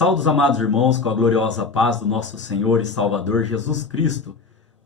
Saúdos, amados irmãos, com a gloriosa paz do nosso Senhor e Salvador Jesus Cristo.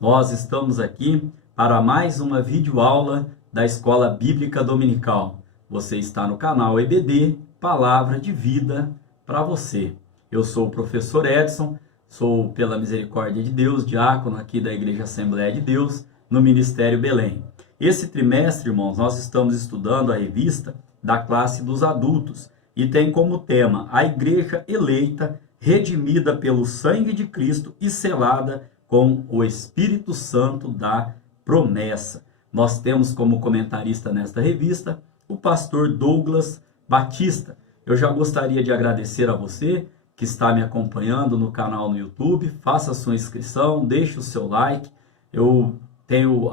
Nós estamos aqui para mais uma videoaula da Escola Bíblica Dominical. Você está no canal EBD, Palavra de Vida para você. Eu sou o professor Edson, sou, pela misericórdia de Deus, diácono aqui da Igreja Assembleia de Deus, no Ministério Belém. Esse trimestre, irmãos, nós estamos estudando a revista da classe dos adultos, e tem como tema a igreja eleita, redimida pelo sangue de Cristo e selada com o Espírito Santo da promessa. Nós temos como comentarista nesta revista o pastor Douglas Batista. Eu já gostaria de agradecer a você que está me acompanhando no canal no YouTube. Faça a sua inscrição, deixe o seu like. Eu tenho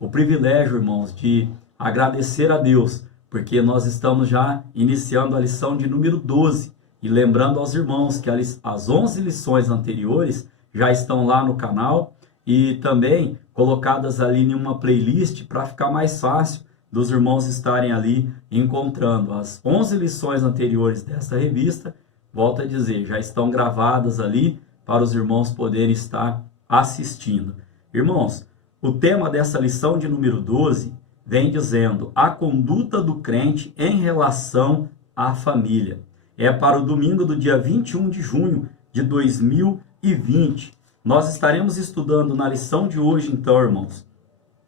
o privilégio, irmãos, de agradecer a Deus, porque nós estamos já iniciando a lição de número 12. E lembrando aos irmãos que as 11 lições anteriores já estão lá no canal e também colocadas ali em uma playlist para ficar mais fácil dos irmãos estarem ali encontrando. As 11 lições anteriores dessa revista, volto a dizer, já estão gravadas ali para os irmãos poderem estar assistindo. Irmãos, o tema dessa lição de número 12 vem dizendo a conduta do crente em relação à família. É para o domingo do dia 21 de junho de 2020. Nós estaremos estudando na lição de hoje, então, irmãos,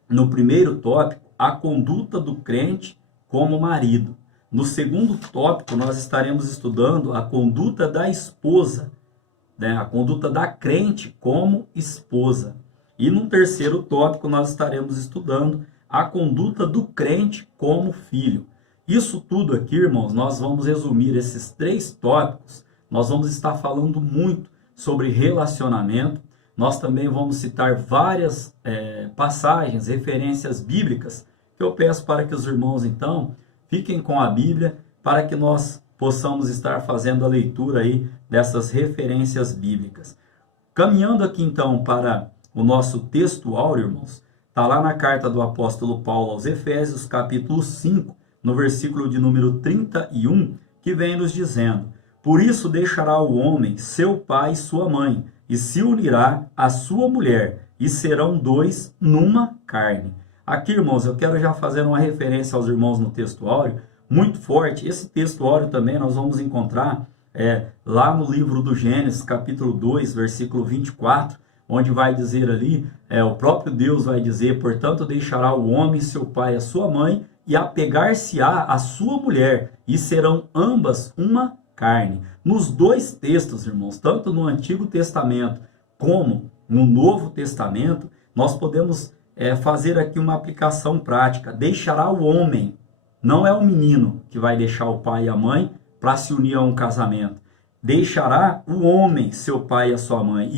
no primeiro tópico, a conduta do crente como marido. No segundo tópico, nós estaremos estudando a conduta da esposa, né? A conduta da crente como esposa. E no terceiro tópico, nós estaremos estudando a conduta do crente como filho. Isso tudo aqui, irmãos, nós vamos resumir esses 3 tópicos. Nós vamos estar falando muito sobre relacionamento. Nós também vamos citar várias passagens, referências bíblicas, que eu peço para que os irmãos, então, fiquem com a Bíblia, para que nós possamos estar fazendo a leitura aí dessas referências bíblicas. Caminhando aqui, então, para o nosso texto áureo, irmãos, está lá na carta do apóstolo Paulo aos Efésios, capítulo 5, no versículo de número 31, que vem nos dizendo: por isso deixará o homem seu pai e sua mãe, e se unirá à sua mulher, e serão 2 numa carne. Aqui, irmãos, eu quero já fazer uma referência aos irmãos no texto áureo, muito forte. Esse texto áureo também nós vamos encontrar lá no livro do Gênesis, capítulo 2, versículo 24, onde vai dizer ali, o próprio Deus vai dizer: portanto deixará o homem seu pai e a sua mãe, e apegar-se-á a sua mulher, e serão ambas uma carne. Nos 2 textos, irmãos, tanto no Antigo Testamento como no Novo Testamento, nós podemos fazer aqui uma aplicação prática. Deixará o homem, não é o menino que vai deixar o pai e a mãe para se unir a um casamento. Deixará o homem seu pai e a sua mãe,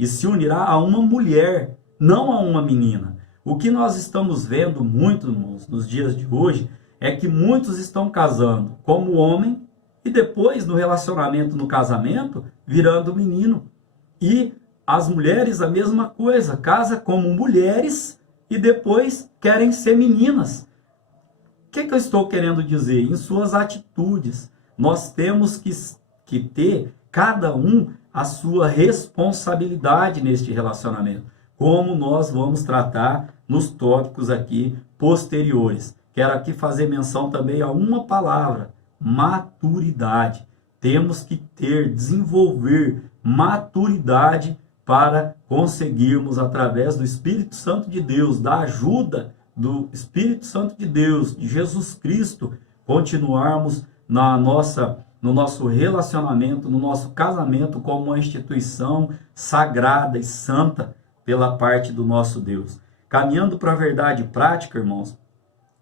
e se unirá a uma mulher, não a uma menina. O que nós estamos vendo muito, irmãos, nos dias de hoje, é que muitos estão casando como homem e depois no relacionamento, no casamento, virando menino. E as mulheres a mesma coisa, casam como mulheres e depois querem ser meninas. O que eu estou querendo dizer? Em suas atitudes, nós temos que ter, cada um, a sua responsabilidade neste relacionamento, como nós vamos tratar nos tópicos aqui posteriores. Quero aqui fazer menção também a uma palavra: maturidade. Temos que desenvolver maturidade para conseguirmos, através do Espírito Santo de Deus, da ajuda do Espírito Santo de Deus, de Jesus Cristo, continuarmos no nosso relacionamento, no nosso casamento, como uma instituição sagrada e santa pela parte do nosso Deus. Caminhando para a verdade prática, irmãos,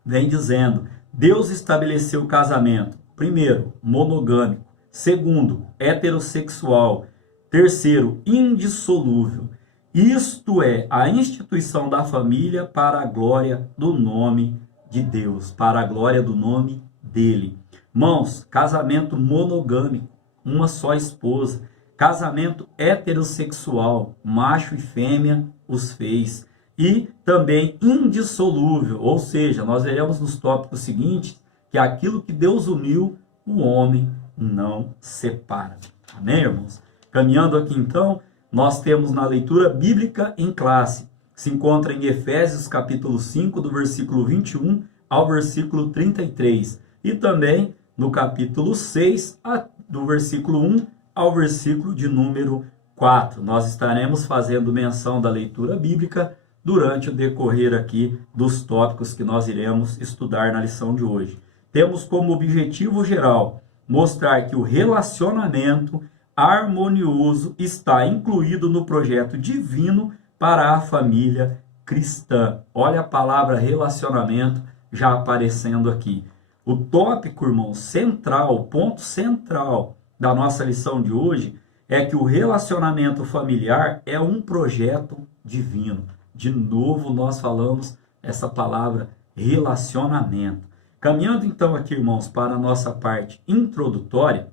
vem dizendo: Deus estabeleceu o casamento, primeiro, monogâmico; segundo, heterossexual; terceiro, indissolúvel. Isto é a instituição da família para a glória do nome de Deus, para a glória do nome dele. Irmãos, casamento monogâmico, uma só esposa. Casamento heterossexual, macho e fêmea os fez. E também indissolúvel, ou seja, nós veremos nos tópicos seguintes que aquilo que Deus uniu, o homem não separa. Amém, irmãos? Caminhando aqui então, nós temos na leitura bíblica em classe, que se encontra em Efésios capítulo 5, do versículo 21 ao versículo 33. E também no capítulo 6, do versículo 1 ao versículo de número 4. Nós estaremos fazendo menção da leitura bíblica durante o decorrer aqui dos tópicos que nós iremos estudar na lição de hoje. Temos como objetivo geral mostrar que o relacionamento harmonioso está incluído no projeto divino para a família cristã. Olha a palavra relacionamento já aparecendo aqui. O tópico, irmão, central, o ponto central da nossa lição de hoje é que o relacionamento familiar é um projeto divino. De novo, nós falamos essa palavra relacionamento. Caminhando então aqui, irmãos, para a nossa parte introdutória,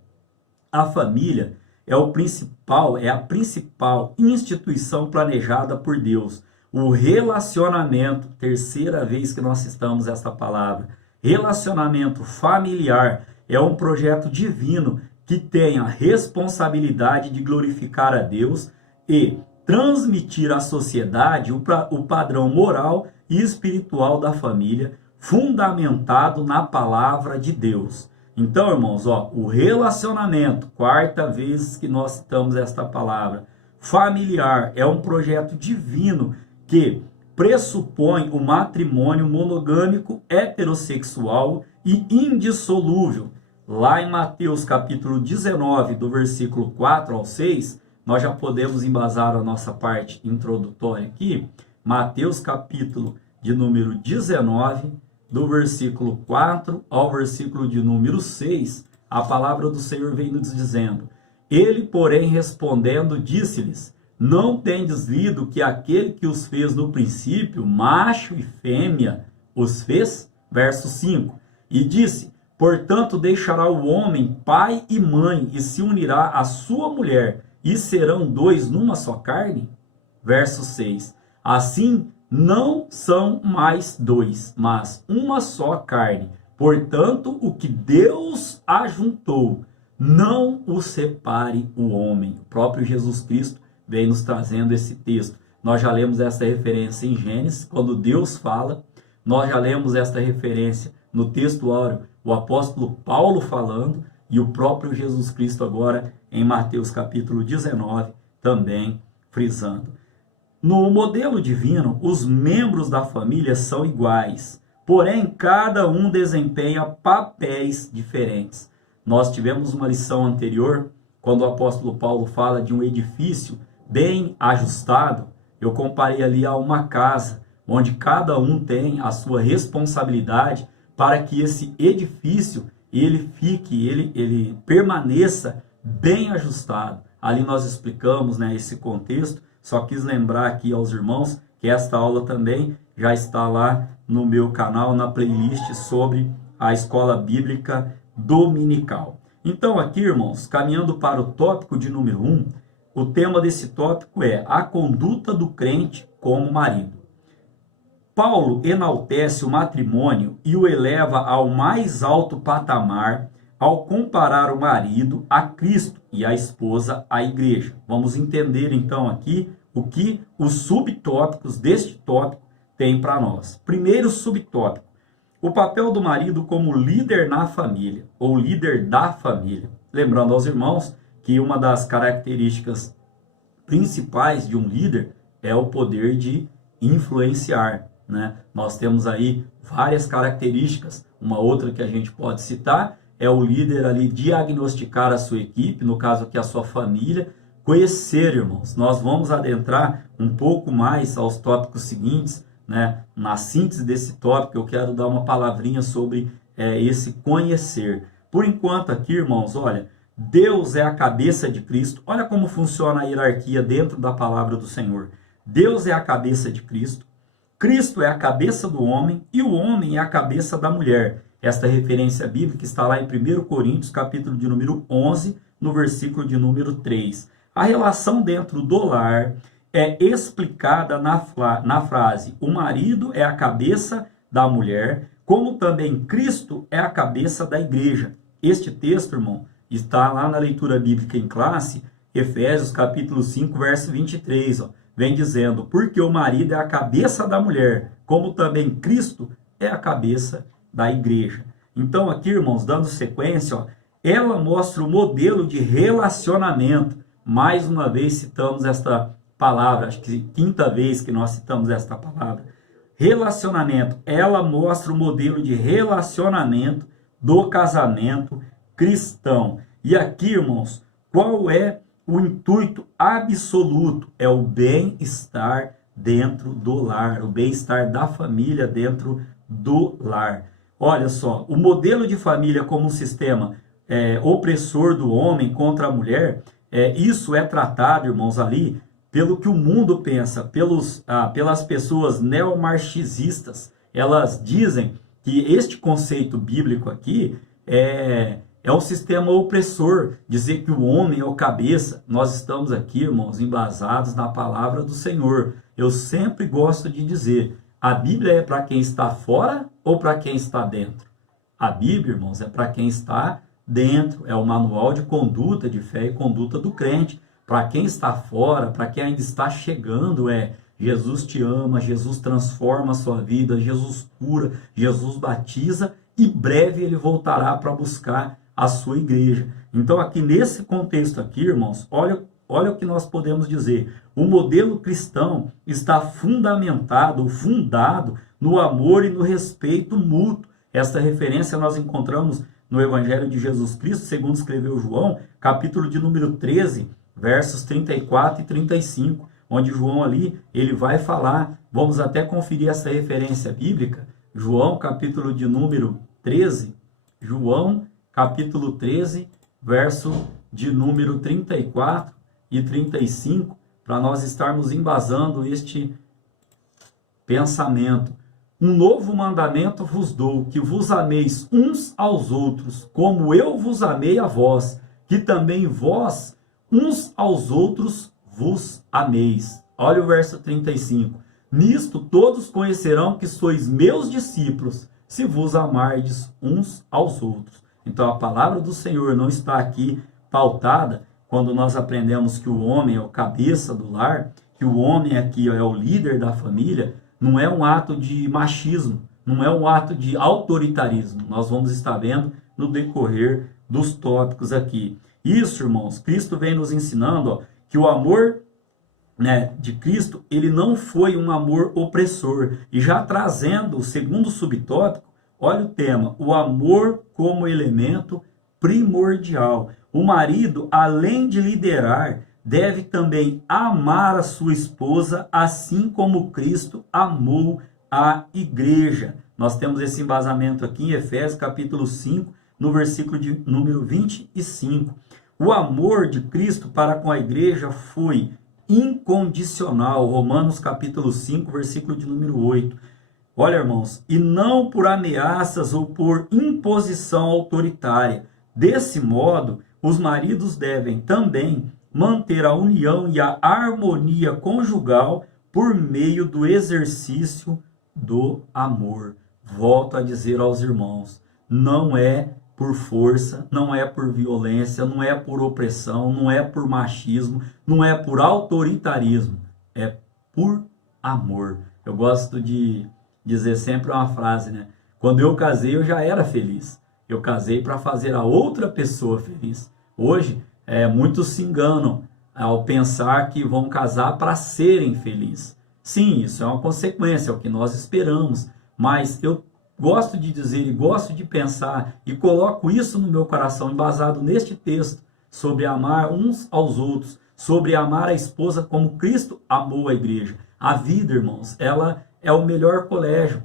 a família é a principal instituição planejada por Deus. O relacionamento, terceira vez que nós citamos essa palavra, relacionamento familiar é um projeto divino que tem a responsabilidade de glorificar a Deus e transmitir à sociedade o padrão moral e espiritual da família, fundamentado na palavra de Deus. Então, irmãos, o relacionamento, quarta vez que nós citamos esta palavra, familiar, é um projeto divino que pressupõe o matrimônio monogâmico, heterossexual e indissolúvel. Lá em Mateus capítulo 19, do versículo 4 ao 6, nós já podemos embasar a nossa parte introdutória aqui. Mateus capítulo de número 19, do versículo 4 ao versículo de número 6, a palavra do Senhor vem nos dizendo: Ele, porém, respondendo, disse-lhes: Não tendes lido que aquele que os fez no princípio, macho e fêmea, os fez? Verso 5. E disse: Portanto, deixará o homem pai e mãe, e se unirá à sua mulher, e serão dois numa só carne? Verso 6. Assim, não são mais dois, mas uma só carne. Portanto, o que Deus ajuntou, não o separe o homem. O próprio Jesus Cristo vem nos trazendo esse texto. Nós já lemos essa referência em Gênesis, quando Deus fala. Nós já lemos esta referência no texto áureo, o apóstolo Paulo falando, e o próprio Jesus Cristo agora em Mateus capítulo 19, também frisando. No modelo divino, os membros da família são iguais, porém cada um desempenha papéis diferentes. Nós tivemos uma lição anterior, quando o apóstolo Paulo fala de um edifício bem ajustado. Eu comparei ali a uma casa, onde cada um tem a sua responsabilidade para que esse edifício ele permaneça bem ajustado. Ali nós explicamos, esse contexto. Só quis lembrar aqui aos irmãos que esta aula também já está lá no meu canal, na playlist sobre a escola bíblica dominical. Então aqui, irmãos, caminhando para o tópico de número 1, o tema desse tópico é a conduta do crente como marido. Paulo enaltece o matrimônio e o eleva ao mais alto patamar ao comparar o marido a Cristo e a esposa à igreja. Vamos entender então aqui o que os subtópicos deste tópico têm para nós. Primeiro subtópico: o papel do marido como líder na família, ou líder da família. Lembrando aos irmãos que uma das características principais de um líder é o poder de influenciar, Nós temos aí várias características. Uma outra que a gente pode citar é o líder ali diagnosticar a sua equipe, no caso aqui a sua família, conhecer, irmãos. Nós vamos adentrar um pouco mais aos tópicos seguintes, Na síntese desse tópico eu quero dar uma palavrinha sobre esse conhecer. Por enquanto aqui, irmãos, olha, Deus é a cabeça de Cristo. Olha como funciona a hierarquia dentro da palavra do Senhor. Deus é a cabeça de Cristo, Cristo é a cabeça do homem e o homem é a cabeça da mulher. Esta referência bíblica está lá em 1 Coríntios, capítulo de número 11, no versículo de número 3. A relação dentro do lar é explicada na frase: o marido é a cabeça da mulher, como também Cristo é a cabeça da igreja. Este texto, irmão, Está lá na leitura bíblica em classe, Efésios capítulo 5, verso 23, ó, vem dizendo, porque o marido é a cabeça da mulher, como também Cristo é a cabeça da igreja. Então aqui, irmãos, dando sequência, ó, ela mostra o modelo de relacionamento. Mais uma vez citamos esta palavra, acho que quinta vez que nós citamos esta palavra. Relacionamento, ela mostra o modelo de relacionamento do casamento cristão. E aqui, irmãos, qual é o intuito absoluto? É o bem-estar dentro do lar, o bem-estar da família dentro do lar. Olha só, o modelo de família como um sistema opressor do homem contra a mulher, isso é tratado, irmãos, ali pelo que o mundo pensa, pelas pessoas neomarxistas. Elas dizem que este conceito bíblico aqui é um sistema opressor, dizer que o homem é o cabeça. Nós estamos aqui, irmãos, embasados na palavra do Senhor. Eu sempre gosto de dizer, a Bíblia é para quem está fora ou para quem está dentro? A Bíblia, irmãos, é para quem está dentro, é o manual de conduta, de fé e conduta do crente. Para quem está fora, para quem ainda está chegando, Jesus te ama, Jesus transforma a sua vida, Jesus cura, Jesus batiza e breve ele voltará para buscar a sua igreja. Então aqui nesse contexto aqui, irmãos, olha o que nós podemos dizer. O modelo cristão está fundado no amor e no respeito mútuo. Esta referência nós encontramos no Evangelho de Jesus Cristo, segundo escreveu João, capítulo de número 13, versos 34 e 35, onde João ali, ele vai falar, vamos até conferir essa referência bíblica, João, capítulo de número 13, João, capítulo 13, verso de número 34 e 35, para nós estarmos embasando este pensamento. Um novo mandamento vos dou, que vos ameis uns aos outros, como eu vos amei a vós, que também vós uns aos outros vos ameis. Olha o verso 35. Nisto todos conhecerão que sois meus discípulos, se vos amardes uns aos outros. Então a palavra do Senhor não está aqui pautada quando nós aprendemos que o homem é o cabeça do lar, que o homem aqui é o líder da família. Não é um ato de machismo, não é um ato de autoritarismo. Nós vamos estar vendo no decorrer dos tópicos aqui. Isso, irmãos, Cristo vem nos ensinando que o amor de Cristo, ele não foi um amor opressor. E já trazendo o segundo subtópico, olha o tema, o amor como elemento primordial. O marido, além de liderar, deve também amar a sua esposa, assim como Cristo amou a igreja. Nós temos esse embasamento aqui em Efésios capítulo 5, no versículo de número 25. O amor de Cristo para com a igreja foi incondicional. Romanos capítulo 5, versículo de número 8. Olha, irmãos, e não por ameaças ou por imposição autoritária. Desse modo, os maridos devem também manter a união e a harmonia conjugal por meio do exercício do amor. Volto a dizer aos irmãos, não é por força, não é por violência, não é por opressão, não é por machismo, não é por autoritarismo, é por amor. Eu gosto de dizer sempre uma frase, né? Quando eu casei, eu já era feliz. Eu casei para fazer a outra pessoa feliz. Hoje, muitos se enganam ao pensar que vão casar para serem felizes. Sim, isso é uma consequência, é o que nós esperamos. Mas eu gosto de dizer e gosto de pensar e coloco isso no meu coração, embasado neste texto, sobre amar uns aos outros, sobre amar a esposa como Cristo amou a igreja. A vida, irmãos, ela é o melhor colégio.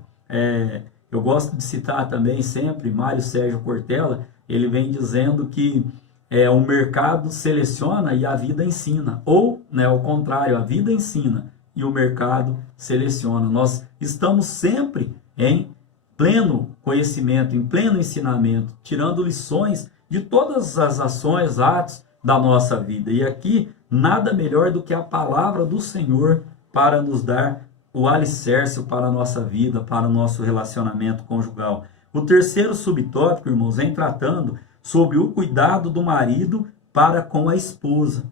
Eu gosto de citar também sempre Mário Sérgio Cortella, ele vem dizendo que o mercado seleciona e a vida ensina. Ou, ao contrário, a vida ensina e o mercado seleciona. Nós estamos sempre em pleno conhecimento, em pleno ensinamento, tirando lições de todas as ações, atos da nossa vida. E aqui, nada melhor do que a palavra do Senhor para nos dar o alicerce para a nossa vida, para o nosso relacionamento conjugal. O terceiro subtópico, irmãos, vem tratando sobre o cuidado do marido para com a esposa.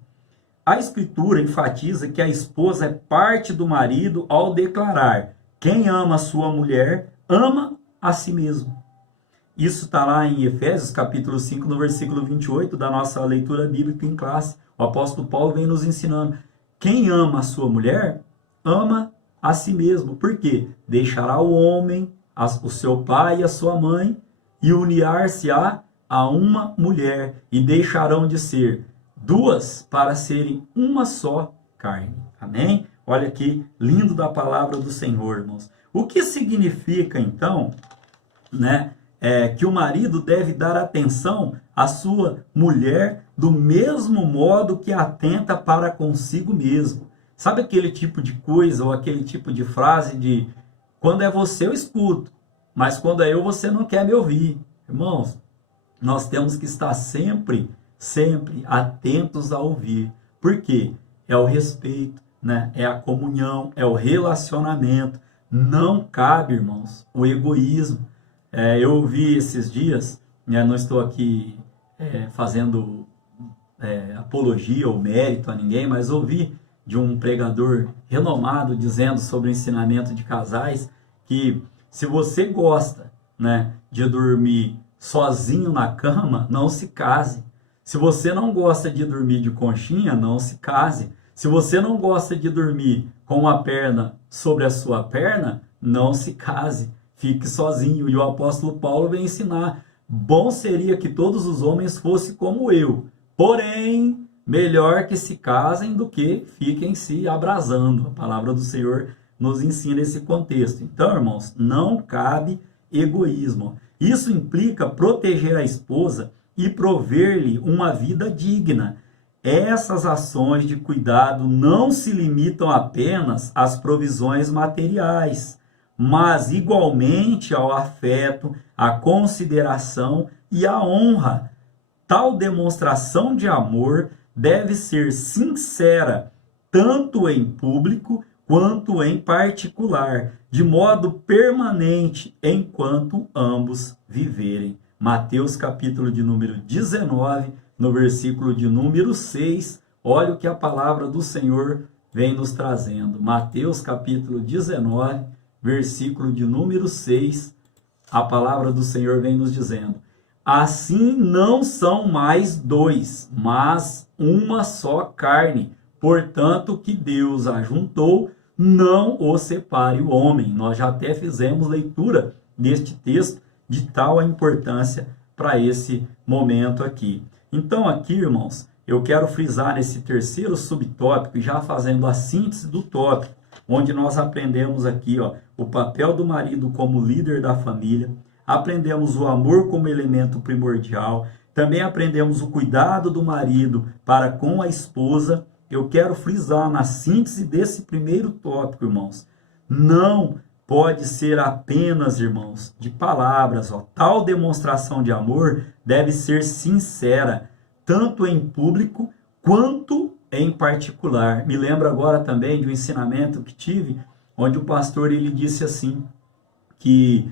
A Escritura enfatiza que a esposa é parte do marido ao declarar: quem ama a sua mulher, ama a si mesmo. Isso está lá em Efésios, capítulo 5, no versículo 28, da nossa leitura bíblica em classe. O apóstolo Paulo vem nos ensinando: quem ama a sua mulher, ama a si mesmo. Por quê? Deixará o homem, o seu pai e a sua mãe, e unir-se-á a uma mulher, e deixarão de ser duas para serem uma só carne. Amém? Olha que lindo da palavra do Senhor, irmãos. O que significa, então, né, que o marido deve dar atenção à sua mulher do mesmo modo que atenta para consigo mesmo. Sabe aquele tipo de coisa ou aquele tipo de frase de quando é você eu escuto, mas quando é eu você não quer me ouvir? Irmãos, nós temos que estar sempre atentos a ouvir. Por quê? É o respeito, né? É a comunhão, é o relacionamento. Não cabe, irmãos, o egoísmo. Eu ouvi esses dias, né, não estou aqui fazendo apologia ou mérito a ninguém, mas ouvi de um pregador renomado dizendo sobre o ensinamento de casais que se você gosta, né, de dormir sozinho na cama, não se case. Se você não gosta de dormir de conchinha, não se case. Se você não gosta de dormir com uma perna sobre a sua perna, não se case. Fique sozinho. E o apóstolo Paulo vem ensinar: bom seria que todos os homens fossem como eu, porém, melhor que se casem do que fiquem se abrasando. A palavra do Senhor nos ensina esse contexto. Então, irmãos, não cabe egoísmo. Isso implica proteger a esposa e prover-lhe uma vida digna. Essas ações de cuidado não se limitam apenas às provisões materiais, mas igualmente ao afeto, à consideração e à honra. Tal demonstração de amor deve ser sincera, tanto em público quanto em particular, de modo permanente, enquanto ambos viverem. Mateus capítulo de número 19, no versículo de número 6, olha o que a palavra do Senhor vem nos trazendo. Mateus capítulo 19, versículo de número 6, a palavra do Senhor vem nos dizendo: assim não são mais dois, mas uma só carne. Portanto, o que Deus ajuntou, não o separe o homem. Nós já até fizemos leitura deste texto, de tal a importância para esse momento aqui. Então aqui, irmãos, eu quero frisar nesse terceiro subtópico, já fazendo a síntese do tópico, onde nós aprendemos aqui, ó, o papel do marido como líder da família, aprendemos o amor como elemento primordial, também aprendemos o cuidado do marido para com a esposa. Eu quero frisar na síntese desse primeiro tópico, irmãos, não pode ser apenas, irmãos, de palavras. Ó. Tal demonstração de amor deve ser sincera, tanto em público quanto em particular. Me lembro agora também de um ensinamento que tive, onde o pastor ele disse assim, que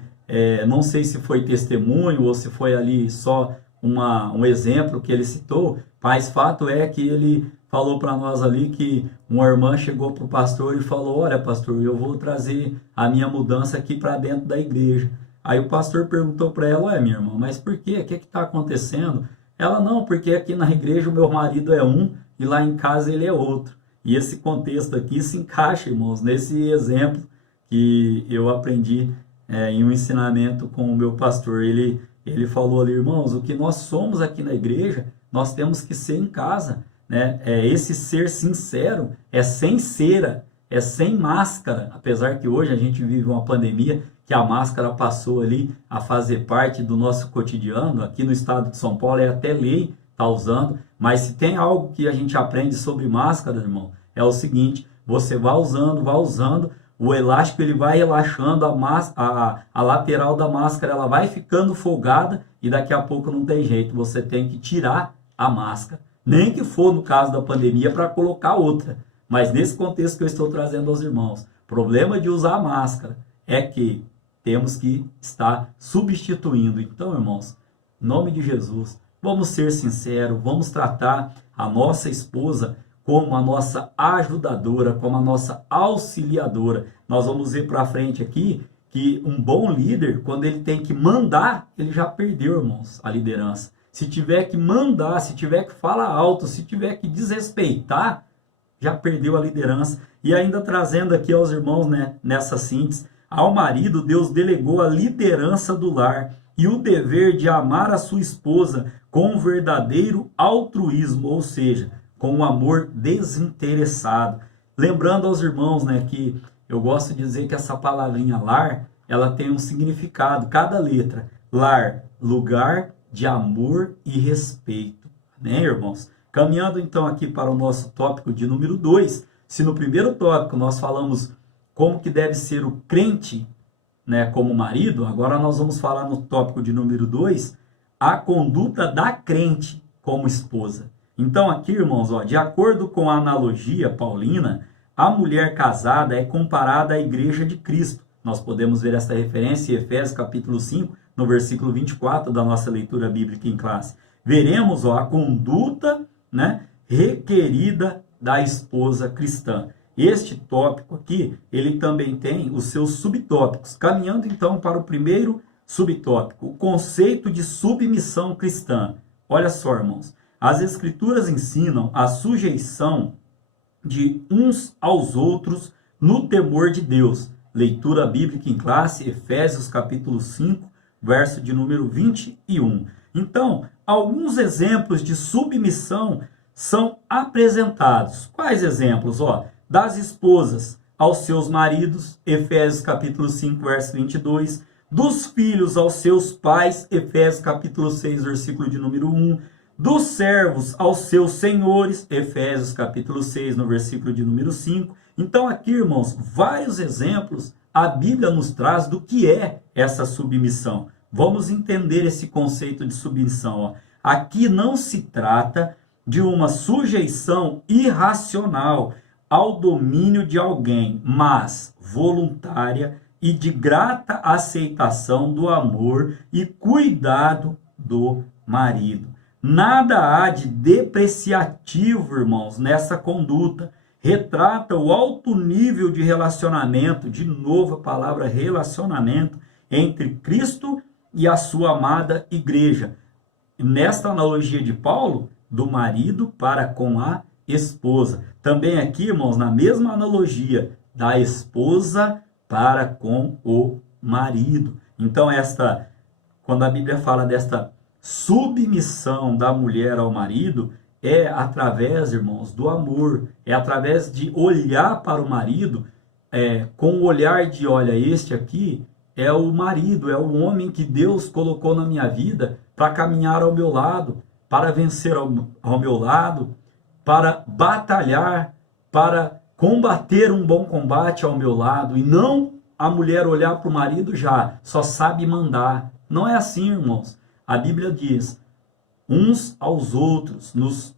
não sei se foi testemunho ou se foi ali só um exemplo que ele citou, mas fato é que ele falou para nós ali que uma irmã chegou para o pastor e falou: olha, pastor, eu vou trazer a minha mudança aqui para dentro da igreja. Aí o pastor perguntou para ela: ué, minha irmã, mas por quê? O que está acontecendo? Ela: não, porque aqui na igreja o meu marido é um e lá em casa ele é outro. E esse contexto aqui se encaixa, irmãos, nesse exemplo que eu aprendi em um ensinamento com o meu pastor. Ele falou ali: irmãos, o que nós somos aqui na igreja, nós temos que ser em casa. Né? Esse ser sincero é sem cera, é sem máscara, apesar que hoje a gente vive uma pandemia que a máscara passou ali a fazer parte do nosso cotidiano. Aqui no estado de São Paulo é até lei, tá usando, mas se tem algo que a gente aprende sobre máscara, irmão, é o seguinte: você vai usando, o elástico ele vai relaxando, a lateral da máscara ela vai ficando folgada e daqui a pouco não tem jeito, você tem que tirar a máscara. Nem que for no caso da pandemia para colocar outra. Mas nesse contexto que eu estou trazendo aos irmãos, o problema de usar a máscara é que temos que estar substituindo. Então, irmãos, em nome de Jesus, vamos ser sinceros, vamos tratar a nossa esposa como a nossa ajudadora, como a nossa auxiliadora. Nós vamos ver para frente aqui que um bom líder, quando ele tem que mandar, ele já perdeu, irmãos, a liderança. Se tiver que mandar, se tiver que falar alto, se tiver que desrespeitar, já perdeu a liderança. E ainda trazendo aqui aos irmãos, né, nessa síntese, ao marido Deus delegou a liderança do lar e o dever de amar a sua esposa com verdadeiro altruísmo, ou seja, com um amor desinteressado. Lembrando aos irmãos, né, que eu gosto de dizer que essa palavrinha lar, ela tem um significado, cada letra. Lar, lugar de amor e respeito. Amém, irmãos? Caminhando então aqui para o nosso tópico de número 2, se no primeiro tópico nós falamos como que deve ser o crente, né, como marido, agora nós vamos falar no tópico de número 2, a conduta da crente como esposa. Então aqui, irmãos, ó, de acordo com a analogia paulina, a mulher casada é comparada à igreja de Cristo. Nós podemos ver essa referência em Efésios capítulo 5, no versículo 24 da nossa leitura bíblica em classe. Veremos, ó, a conduta, né, requerida da esposa cristã. Este tópico aqui, ele também tem os seus subtópicos. Caminhando então para o primeiro subtópico, o conceito de submissão cristã. Olha só, irmãos, as escrituras ensinam a sujeição de uns aos outros no temor de Deus. Leitura bíblica em classe, Efésios capítulo 5, verso de número 21. Então, alguns exemplos de submissão são apresentados. Quais exemplos? Ó, das esposas aos seus maridos, Efésios capítulo 5, verso 22. Dos filhos aos seus pais, Efésios capítulo 6, versículo de número 1. Dos servos aos seus senhores, Efésios capítulo 6, no versículo de número 5. Então aqui, irmãos, vários exemplos a Bíblia nos traz do que é essa submissão. Vamos entender esse conceito de submissão. Ó. Aqui não se trata de uma sujeição irracional ao domínio de alguém, mas voluntária e de grata aceitação do amor e cuidado do marido. Nada há de depreciativo, irmãos, nessa conduta. Retrata o alto nível de relacionamento, de novo a palavra relacionamento, entre Cristo e a sua amada igreja. Nesta analogia de Paulo, do marido para com a esposa. Também aqui, irmãos, na mesma analogia, da esposa para com o marido. Então, quando a Bíblia fala desta submissão da mulher ao marido, é através, irmãos, do amor, é através de olhar para o marido com o olhar de, olha, este aqui é o marido, é o homem que Deus colocou na minha vida para caminhar ao meu lado, para vencer ao meu lado, para batalhar, para combater um bom combate ao meu lado, e não a mulher olhar para o marido já, só sabe mandar. Não é assim, irmãos. A Bíblia diz, uns aos outros, nos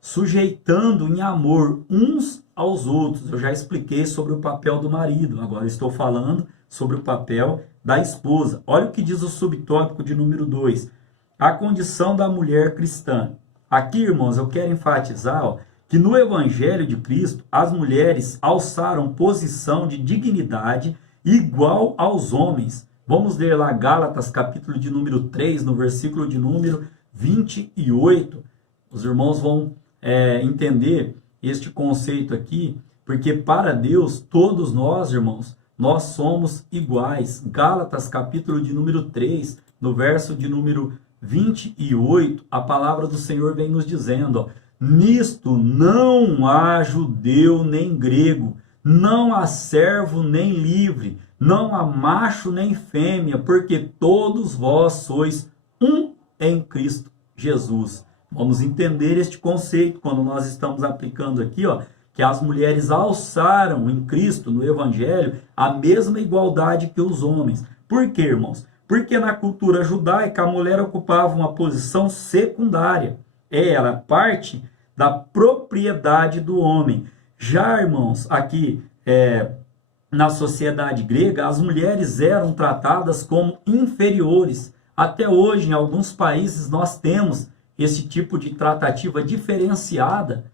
sujeitando em amor uns aos outros. Eu já expliquei sobre o papel do marido, agora estou falando sobre o papel da esposa. Olha o que diz o subtópico de número 2, a condição da mulher cristã. Aqui, irmãos, eu quero enfatizar, ó, que no Evangelho de Cristo, as mulheres alçaram posição de dignidade igual aos homens. Vamos ler lá Gálatas, capítulo de número 3, no versículo de número 28. Os irmãos vão entender este conceito aqui, porque para Deus, todos nós, irmãos, nós somos iguais. Gálatas, capítulo de número 3, no verso de número 28, a palavra do Senhor vem nos dizendo, ó, nisto não há judeu nem grego, não há servo nem livre, não há macho nem fêmea, porque todos vós sois um em Cristo Jesus. Vamos entender este conceito quando nós estamos aplicando aqui, ó, que as mulheres alçaram em Cristo, no Evangelho, a mesma igualdade que os homens. Por quê, irmãos? Porque na cultura judaica a mulher ocupava uma posição secundária. Era parte da propriedade do homem. Já, irmãos, aqui na sociedade grega, as mulheres eram tratadas como inferiores. Até hoje, em alguns países, nós temos esse tipo de tratativa diferenciada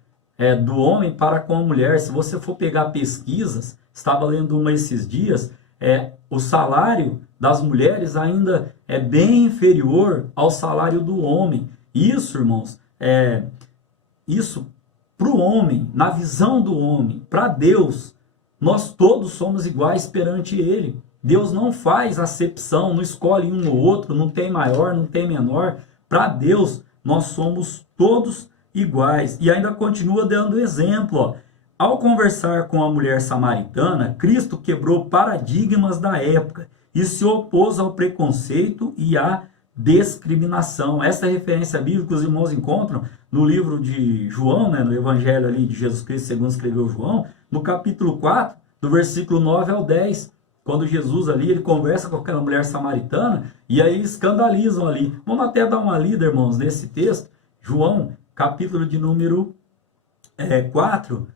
do homem para com a mulher. Se você for pegar pesquisas, estava lendo uma esses dias, o salário das mulheres ainda é bem inferior ao salário do homem. Isso, irmãos, isso para o homem, na visão do homem, para Deus, nós todos somos iguais perante Ele. Deus não faz acepção, não escolhe um ou outro, não tem maior, não tem menor. Para Deus, nós somos todos iguais. E ainda continua dando exemplo. Ó. Ao conversar com a mulher samaritana, Cristo quebrou paradigmas da época e se opôs ao preconceito e à discriminação. Essa referência bíblica os irmãos encontram no livro de João, no Evangelho ali de Jesus Cristo, segundo escreveu João, no capítulo 4, do versículo 9 ao 10. Quando Jesus ali, ele conversa com aquela mulher samaritana, e aí escandalizam ali. Vamos até dar uma lida, irmãos, nesse texto. João, capítulo de número 4,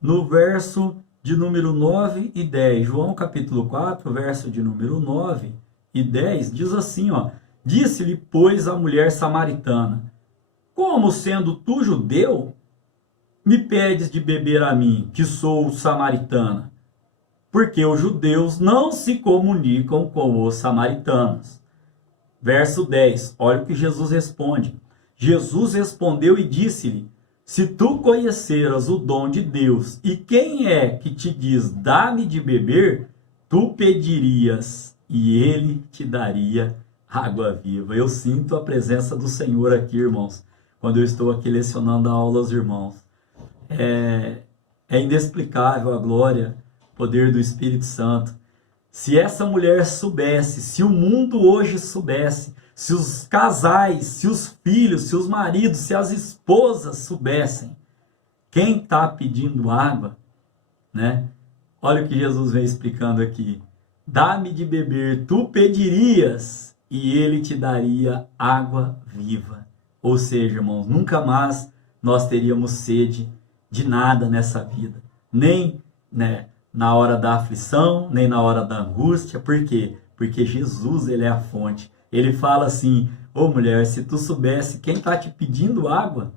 no verso de número 9 e 10. João, capítulo 4, verso de número 9 e 10, diz assim, ó. Disse-lhe, pois, a mulher samaritana, como sendo tu judeu, me pedes de beber a mim, que sou samaritana? Porque os judeus não se comunicam com os samaritanos. Verso 10, olha o que Jesus responde. Jesus respondeu e disse-lhe, se tu conheceras o dom de Deus, e quem é que te diz, dá-me de beber, tu pedirias, e ele te daria água viva. Eu sinto a presença do Senhor aqui, irmãos, quando eu estou aqui lecionando a aula aos irmãos. É inexplicável a glória, poder do Espírito Santo. Se essa mulher soubesse, se o mundo hoje soubesse, se os casais, se os filhos, se os maridos, se as esposas soubessem quem está pedindo água, Olha o que Jesus vem explicando aqui. Dá-me de beber, tu pedirias, e ele te daria água viva. Ou seja, irmãos, nunca mais nós teríamos sede de nada nessa vida. Nem na hora da aflição, nem na hora da angústia. Por quê? Porque Jesus, ele é a fonte. Ele fala assim, ô mulher, se tu soubesse quem está te pedindo água,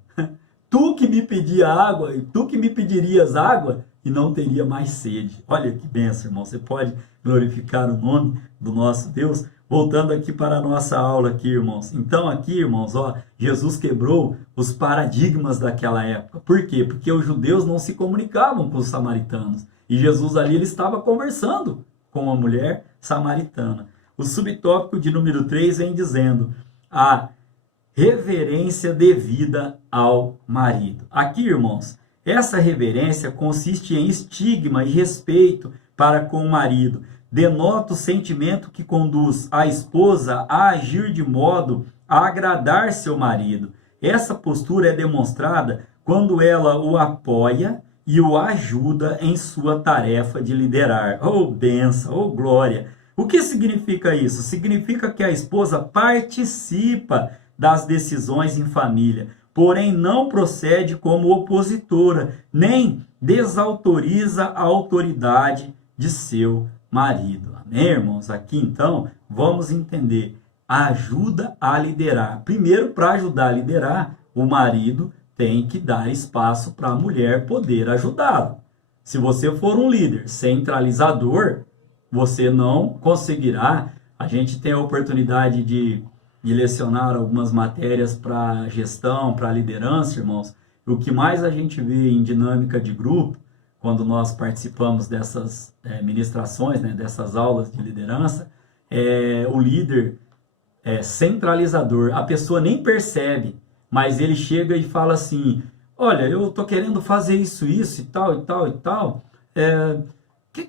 tu que me pedia água, e tu que me pedirias água, e não teria mais sede. Olha que benção, irmão. Você pode glorificar o nome do nosso Deus. Voltando aqui para a nossa aula aqui, irmãos. Então aqui, irmãos, Jesus quebrou os paradigmas daquela época. Por quê? Porque os judeus não se comunicavam com os samaritanos. E Jesus ali, ele estava conversando com a mulher samaritana. O subtópico de número 3 vem dizendo a reverência devida ao marido. Aqui, irmãos, essa reverência consiste em estigma e respeito para com o marido. Denota o sentimento que conduz a esposa a agir de modo a agradar seu marido. Essa postura é demonstrada quando ela o apoia e o ajuda em sua tarefa de liderar. Oh, bênção, oh, glória! O que significa isso? Significa que a esposa participa das decisões em família, porém não procede como opositora, nem desautoriza a autoridade de seu marido. Amém, irmãos? Aqui, então, vamos entender. Ajuda a liderar. Primeiro, para ajudar a liderar, o marido tem que dar espaço para a mulher poder ajudá-lo. Se você for um líder centralizador, você não conseguirá. A gente tem a oportunidade de lecionar algumas matérias para gestão, para liderança, irmãos. O que mais a gente vê em dinâmica de grupo, quando nós participamos dessas ministrações, dessas aulas de liderança, o líder centralizador. A pessoa nem percebe, mas ele chega e fala assim, olha, eu estou querendo fazer isso e tal, e tal, e tal. O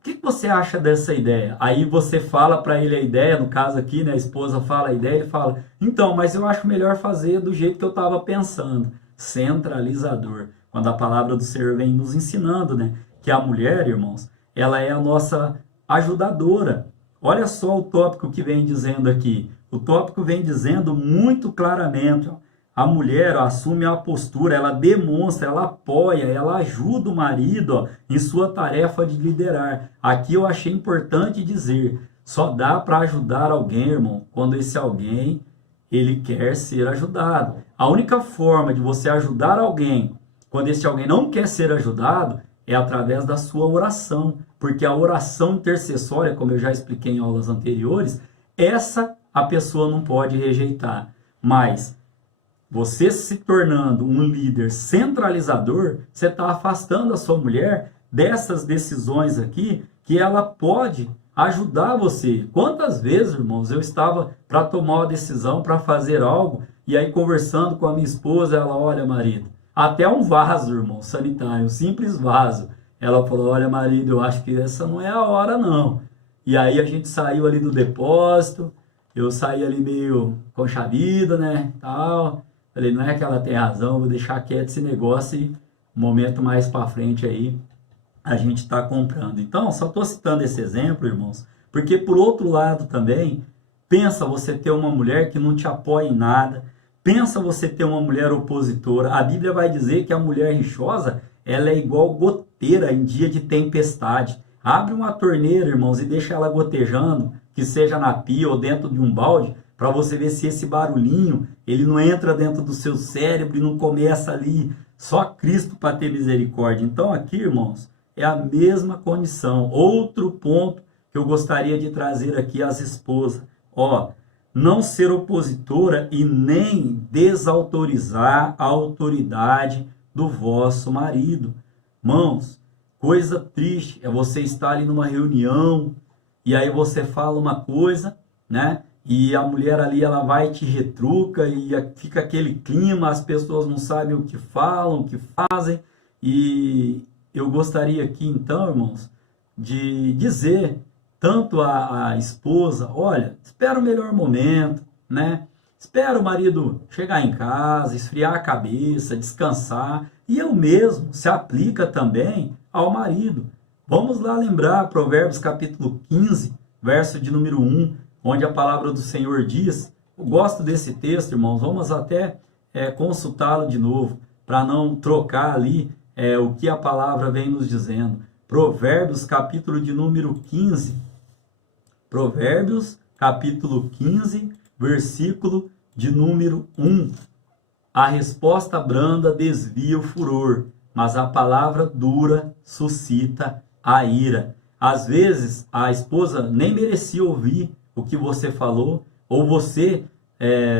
que você acha dessa ideia? Aí você fala para ele a ideia, no caso aqui, a esposa fala a ideia, ele fala, então, mas eu acho melhor fazer do jeito que eu estava pensando. Centralizador. Quando a palavra do Senhor vem nos ensinando, que a mulher, irmãos, ela é a nossa ajudadora. Olha só o tópico que vem dizendo aqui. O tópico vem dizendo muito claramente, a mulher assume a postura, ela demonstra, ela apoia, ela ajuda o marido em sua tarefa de liderar. Aqui eu achei importante dizer, só dá para ajudar alguém, irmão, quando esse alguém, ele quer ser ajudado. A única forma de você ajudar alguém, quando esse alguém não quer ser ajudado, é através da sua oração. Porque a oração intercessória, como eu já expliquei em aulas anteriores, essa a pessoa não pode rejeitar. Mas você se tornando um líder centralizador, você está afastando a sua mulher dessas decisões aqui, que ela pode ajudar você. Quantas vezes, irmãos, eu estava para tomar uma decisão, para fazer algo, e aí conversando com a minha esposa, ela, olha, marido, até um vaso, irmão, sanitário, um simples vaso. Ela falou, olha, marido, eu acho que essa não é a hora, não. E aí a gente saiu ali do depósito, eu saí ali meio conchabido, né, tal. Falei, não é que ela tem razão, vou deixar quieto esse negócio e um momento mais para frente aí a gente está comprando. Então, só estou citando esse exemplo, irmãos, porque por outro lado também, pensa você ter uma mulher que não te apoia em nada, pensa você ter uma mulher opositora. A Bíblia vai dizer que a mulher rixosa, ela é igual goteira em dia de tempestade. Abre uma torneira, irmãos, e deixa ela gotejando, que seja na pia ou dentro de um balde, para você ver se esse barulhinho, ele não entra dentro do seu cérebro e não começa ali. Só Cristo para ter misericórdia. Então aqui, irmãos, é a mesma condição. Outro ponto que eu gostaria de trazer aqui às esposas. Ó, não ser opositora e nem desautorizar a autoridade do vosso marido. Irmãos, coisa triste é você estar ali numa reunião e aí você fala uma coisa, né? E a mulher ali, ela vai e te retruca e fica aquele clima, as pessoas não sabem o que falam, o que fazem. E eu gostaria aqui, então, irmãos, de dizer tanto a esposa, olha, espera o melhor momento, né? Espera o marido chegar em casa, esfriar a cabeça, descansar. E eu mesmo se aplica também ao marido. Vamos lá lembrar Provérbios capítulo 15, verso de número 1, onde a palavra do Senhor diz, eu gosto desse texto, irmãos, vamos até consultá-lo de novo, para não trocar ali o que a palavra vem nos dizendo. Provérbios capítulo de número 15, Provérbios capítulo 15, versículo de número 1. A resposta branda desvia o furor, mas a palavra dura suscita a ira. Às vezes, a esposa nem merecia ouvir o que você falou, ou você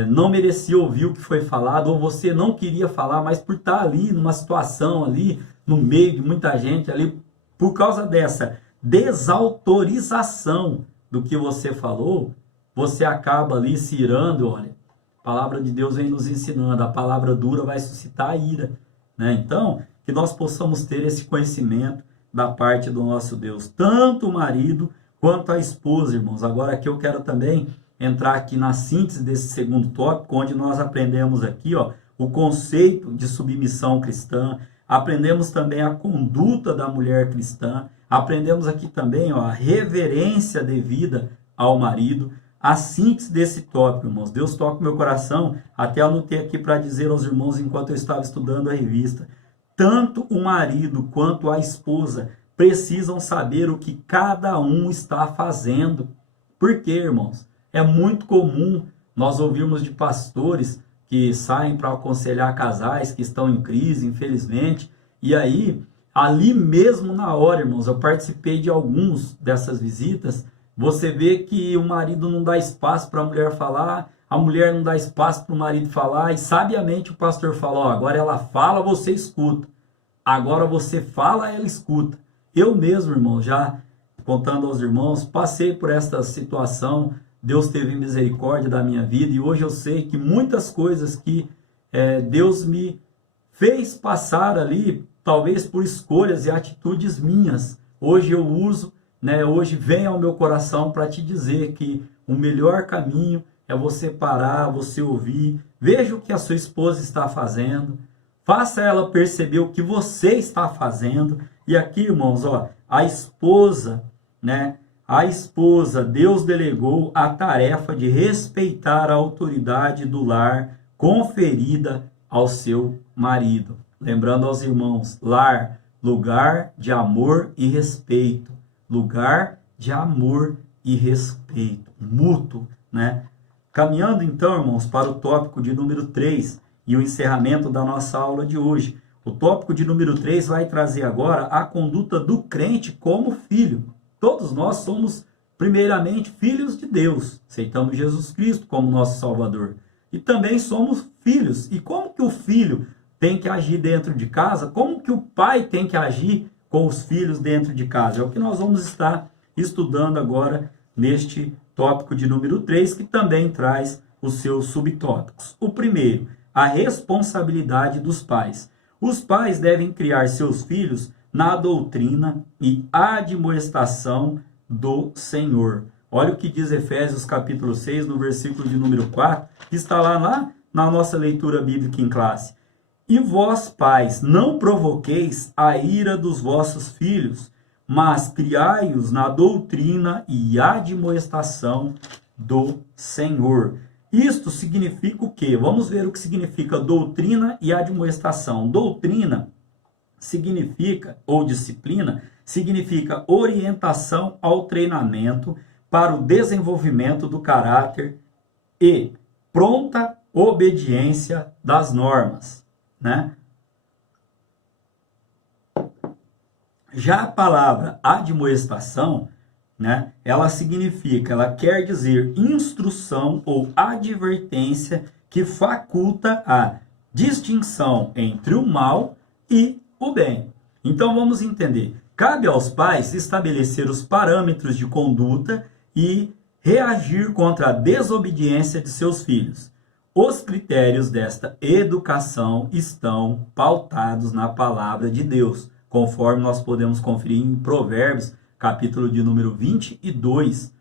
não merecia ouvir o que foi falado, ou você não queria falar, mas por estar ali, numa situação ali, no meio de muita gente ali, por causa dessa desautorização do que você falou, você acaba ali se irando. Olha, a palavra de Deus vem nos ensinando, a palavra dura vai suscitar a ira, né? Então, que nós possamos ter esse conhecimento da parte do nosso Deus, tanto o marido quanto a esposa, irmãos. Agora aqui eu quero também entrar aqui na síntese desse segundo tópico, onde nós aprendemos aqui, ó, o conceito de submissão cristã, aprendemos também a conduta da mulher cristã, aprendemos aqui também, ó, a reverência devida ao marido, a síntese desse tópico, irmãos. Deus toca o meu coração, até anotei aqui para dizer aos irmãos enquanto eu estava estudando a revista. Tanto o marido quanto a esposa precisam saber o que cada um está fazendo. Por quê, irmãos? É muito comum nós ouvirmos de pastores que saem para aconselhar casais que estão em crise, infelizmente, e aí, ali mesmo na hora, irmãos, eu participei de alguns dessas visitas, você vê que o marido não dá espaço para a mulher falar, a mulher não dá espaço para o marido falar, e sabiamente o pastor fala, ó, agora ela fala, você escuta. Agora você fala, ela escuta. Eu mesmo, irmão, já contando aos irmãos, passei por esta situação, Deus teve misericórdia da minha vida, e hoje eu sei que muitas coisas que Deus me fez passar ali, talvez por escolhas e atitudes minhas, hoje eu uso, né, hoje vem ao meu coração para te dizer que o melhor caminho é você parar, você ouvir, veja o que a sua esposa está fazendo, faça ela perceber o que você está fazendo. E aqui, irmãos, ó, a esposa, né, a esposa, Deus delegou a tarefa de respeitar a autoridade do lar conferida ao seu marido. Lembrando aos irmãos, lar, lugar de amor e respeito. Lugar de amor e respeito mútuo, né? Caminhando então, irmãos, para o tópico de número 3 e o encerramento da nossa aula de hoje. O tópico de número 3 vai trazer agora a conduta do crente como filho. Todos nós somos, primeiramente, filhos de Deus. Aceitamos Jesus Cristo como nosso Salvador. E também somos filhos. E como que o filho tem que agir dentro de casa? Como que o pai tem que agir com os filhos dentro de casa? É o que nós vamos estar estudando agora neste tópico de número 3, que também traz os seus subtópicos. O primeiro, a responsabilidade dos pais. Os pais devem criar seus filhos na doutrina e admoestação do Senhor. Olha o que diz Efésios capítulo 6, no versículo de número 4, que está lá na nossa leitura bíblica em classe. E vós, pais, não provoqueis a ira dos vossos filhos, mas criai-os na doutrina e admoestação do Senhor. Isto significa o quê? Vamos ver o que significa doutrina e admoestação. Doutrina significa, ou disciplina, significa orientação ao treinamento para o desenvolvimento do caráter e pronta obediência das normas, né? Já a palavra admoestação, né, ela quer dizer instrução ou advertência que faculta a distinção entre o mal e o bem. Então vamos entender. Cabe aos pais estabelecer os parâmetros de conduta e reagir contra a desobediência de seus filhos. Os critérios desta educação estão pautados na palavra de Deus, conforme nós podemos conferir em Provérbios, capítulo de número 22.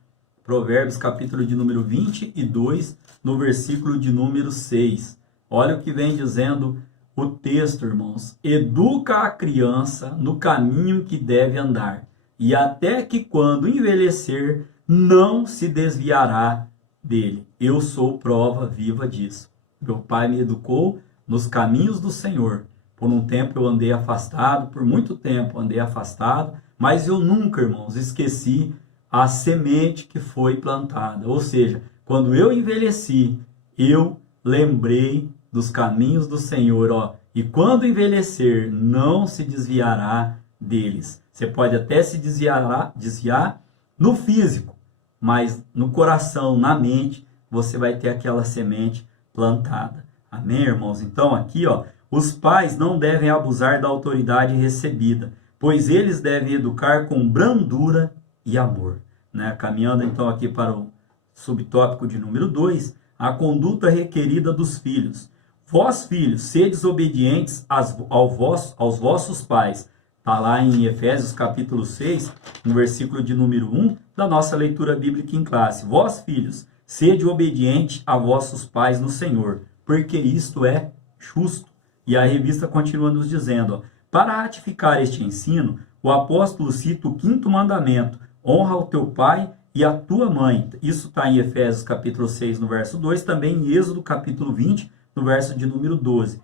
Provérbios, capítulo de número 22, no versículo de número 6. Olha o que vem dizendo o texto, irmãos. Educa a criança no caminho que deve andar, e até que quando envelhecer, não se desviará dele. Eu sou prova viva disso. Meu pai me educou nos caminhos do Senhor. Por um tempo eu andei afastado, por muito tempo andei afastado, mas eu nunca, irmãos, esqueci a semente que foi plantada. Ou seja, quando eu envelheci, eu lembrei dos caminhos do Senhor, ó. E quando envelhecer, não se desviará deles. Você pode até se desviar no físico, mas no coração, na mente, você vai ter aquela semente plantada. Amém, irmãos? Então aqui, ó, os pais não devem abusar da autoridade recebida, pois eles devem educar com brandura e amor, né? Caminhando então aqui para o subtópico de número 2, a conduta requerida dos filhos. Vós, filhos, sedes obedientes aos vossos pais. Está lá em Efésios capítulo 6, no versículo de número 1, da nossa leitura bíblica em classe. Vós, filhos, sede obediente a vossos pais no Senhor, porque isto é justo. E a revista continua nos dizendo, ó, para ratificar este ensino, o apóstolo cita o 5º mandamento, honra o teu pai e a tua mãe. Isso está em Efésios capítulo 6, no verso 2, também em Êxodo capítulo 20, no verso de número 12.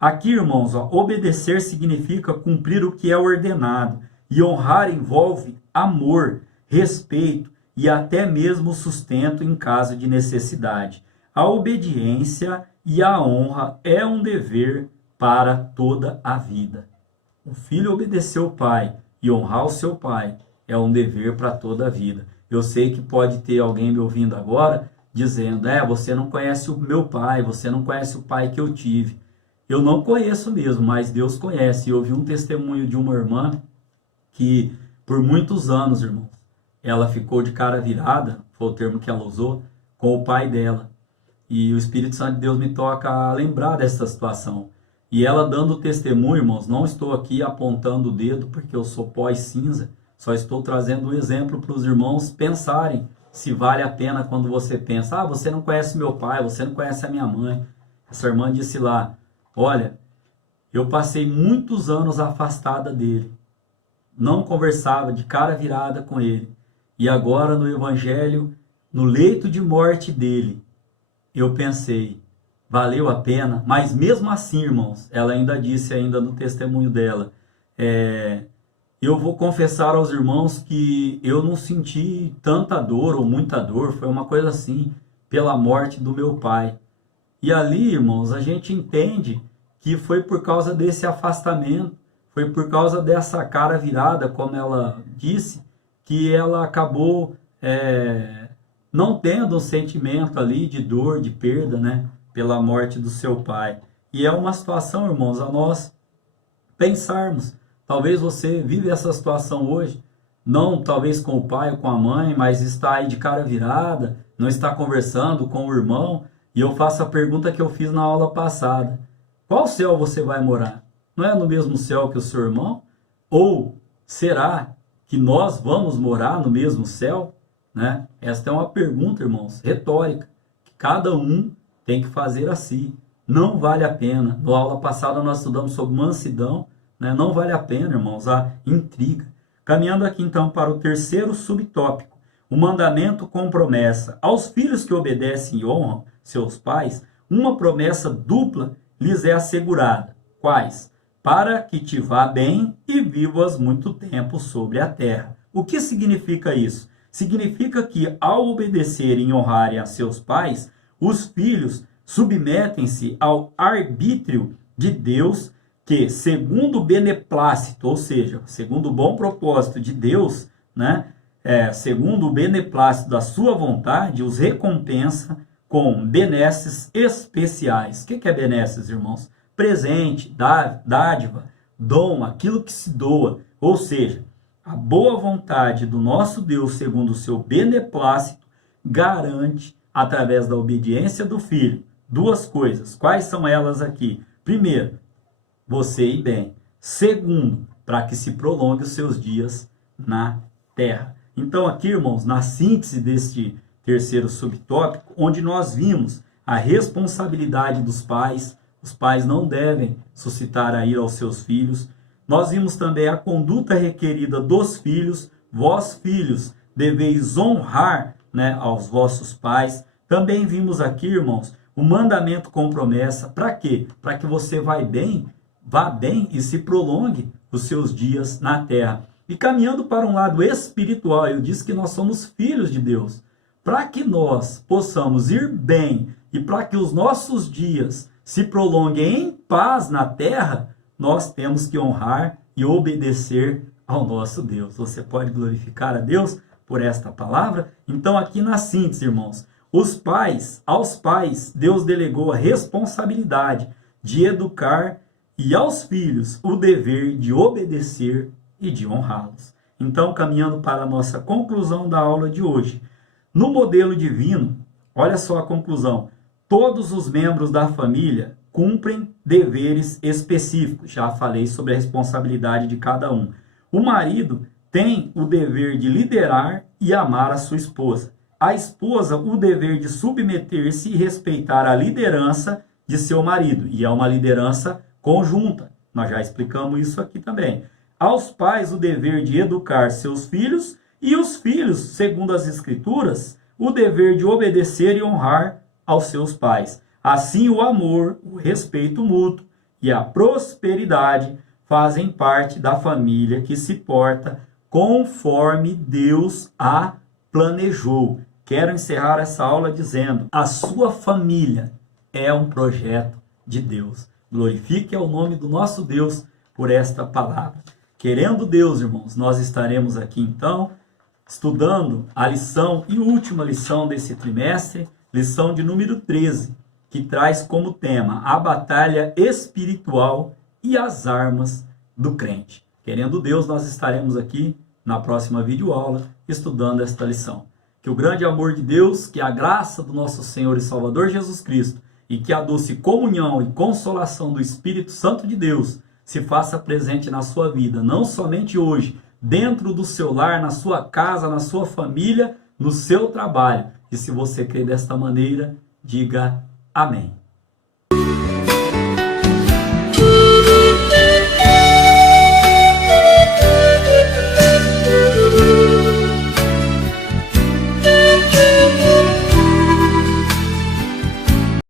Aqui, irmãos, ó, obedecer significa cumprir o que é ordenado, e honrar envolve amor, respeito e até mesmo sustento em caso de necessidade. A obediência e a honra é um dever para toda a vida. O filho obedecer o pai e honrar o seu pai é um dever para toda a vida. Eu sei que pode ter alguém me ouvindo agora dizendo, você não conhece o meu pai, você não conhece o pai que eu tive. Eu não conheço mesmo, mas Deus conhece. Eu ouvi um testemunho de uma irmã que por muitos anos, irmãos, ela ficou de cara virada, foi o termo que ela usou, com o pai dela. E o Espírito Santo de Deus me toca a lembrar dessa situação. E ela dando testemunho, irmãos, não estou aqui apontando o dedo porque eu sou pós-cinza, só estou trazendo um exemplo para os irmãos pensarem se vale a pena quando você pensa, você não conhece meu pai, você não conhece a minha mãe. Essa irmã disse lá, olha, eu passei muitos anos afastada dele, não conversava, de cara virada com ele. E agora no Evangelho, no leito de morte dele, eu pensei, valeu a pena? Mas mesmo assim, irmãos, ela ainda disse ainda no testemunho dela, eu vou confessar aos irmãos que eu não senti tanta dor ou muita dor, foi uma coisa assim, pela morte do meu pai. E ali, irmãos, a gente entende que foi por causa desse afastamento, foi por causa dessa cara virada, como ela disse, que ela acabou não tendo um sentimento ali de dor, de perda, né, pela morte do seu pai. E é uma situação, irmãos, a nós pensarmos. Talvez você vive essa situação hoje, não talvez com o pai ou com a mãe, mas está aí de cara virada, não está conversando com o irmão. E eu faço a pergunta que eu fiz na aula passada: qual céu você vai morar? Não é no mesmo céu que o seu irmão? Ou será que nós vamos morar no mesmo céu? Né? Esta é uma pergunta, irmãos, retórica, que cada um tem que fazer a si. Não vale a pena. Na aula passada nós estudamos sobre mansidão, né? Não vale a pena, irmãos, a intriga. Caminhando aqui então para o terceiro subtópico: o mandamento com promessa. Aos filhos que obedecem e honram seus pais, uma promessa dupla lhes é assegurada. Quais? Para que te vá bem e vivas muito tempo sobre a terra. O que significa isso? Significa que, ao obedecerem e honrarem a seus pais, os filhos submetem-se ao arbítrio de Deus, que, segundo o beneplácito, ou seja, segundo o bom propósito de Deus, né, segundo o beneplácito da sua vontade, os recompensa com benesses especiais. O que é benesses, irmãos? Presente, dádiva, dom, aquilo que se doa. Ou seja, a boa vontade do nosso Deus, segundo o seu beneplácito, garante, através da obediência do Filho, duas coisas. Quais são elas aqui? Primeiro, você ir bem. Segundo, para que se prolongue os seus dias na terra. Então aqui, irmãos, na síntese deste terceiro subtópico, onde nós vimos a responsabilidade dos pais, os pais não devem suscitar a ira aos seus filhos. Nós vimos também a conduta requerida dos filhos. Vós, filhos, deveis honrar, né, aos vossos pais. Também vimos aqui, irmãos, o mandamento com promessa. Para quê? Para que você vá bem e se prolongue os seus dias na terra. E caminhando para um lado espiritual, eu disse que nós somos filhos de Deus. Para que nós possamos ir bem e para que os nossos dias se prolonguem em paz na terra, nós temos que honrar e obedecer ao nosso Deus. Você pode glorificar a Deus por esta palavra? Então aqui na síntese, irmãos, aos pais, Deus delegou a responsabilidade de educar e aos filhos o dever de obedecer e de honrá-los. Então, caminhando para a nossa conclusão da aula de hoje, no modelo divino, olha só a conclusão: todos os membros da família cumprem deveres específicos. Já falei sobre a responsabilidade de cada um. O marido tem o dever de liderar e amar a sua esposa. A esposa, o dever de submeter-se e respeitar a liderança de seu marido. E é uma liderança conjunta. Nós já explicamos isso aqui também. Aos pais, o dever de educar seus filhos, e os filhos, segundo as Escrituras, o dever de obedecer e honrar aos seus pais. Assim, o amor, o respeito mútuo e a prosperidade fazem parte da família que se porta conforme Deus a planejou. Quero encerrar essa aula dizendo: a sua família é um projeto de Deus. Glorifique ao nome do nosso Deus por esta palavra. Querendo Deus, irmãos, nós estaremos aqui então estudando a lição e última lição desse trimestre, lição de número 13, que traz como tema a batalha espiritual e as armas do crente. Querendo Deus, nós estaremos aqui na próxima videoaula estudando esta lição. Que o grande amor de Deus, que a graça do nosso Senhor e Salvador Jesus Cristo e que a doce comunhão e consolação do Espírito Santo de Deus se faça presente na sua vida, não somente hoje, dentro do seu lar, na sua casa, na sua família, no seu trabalho. E se você crê desta maneira, diga amém.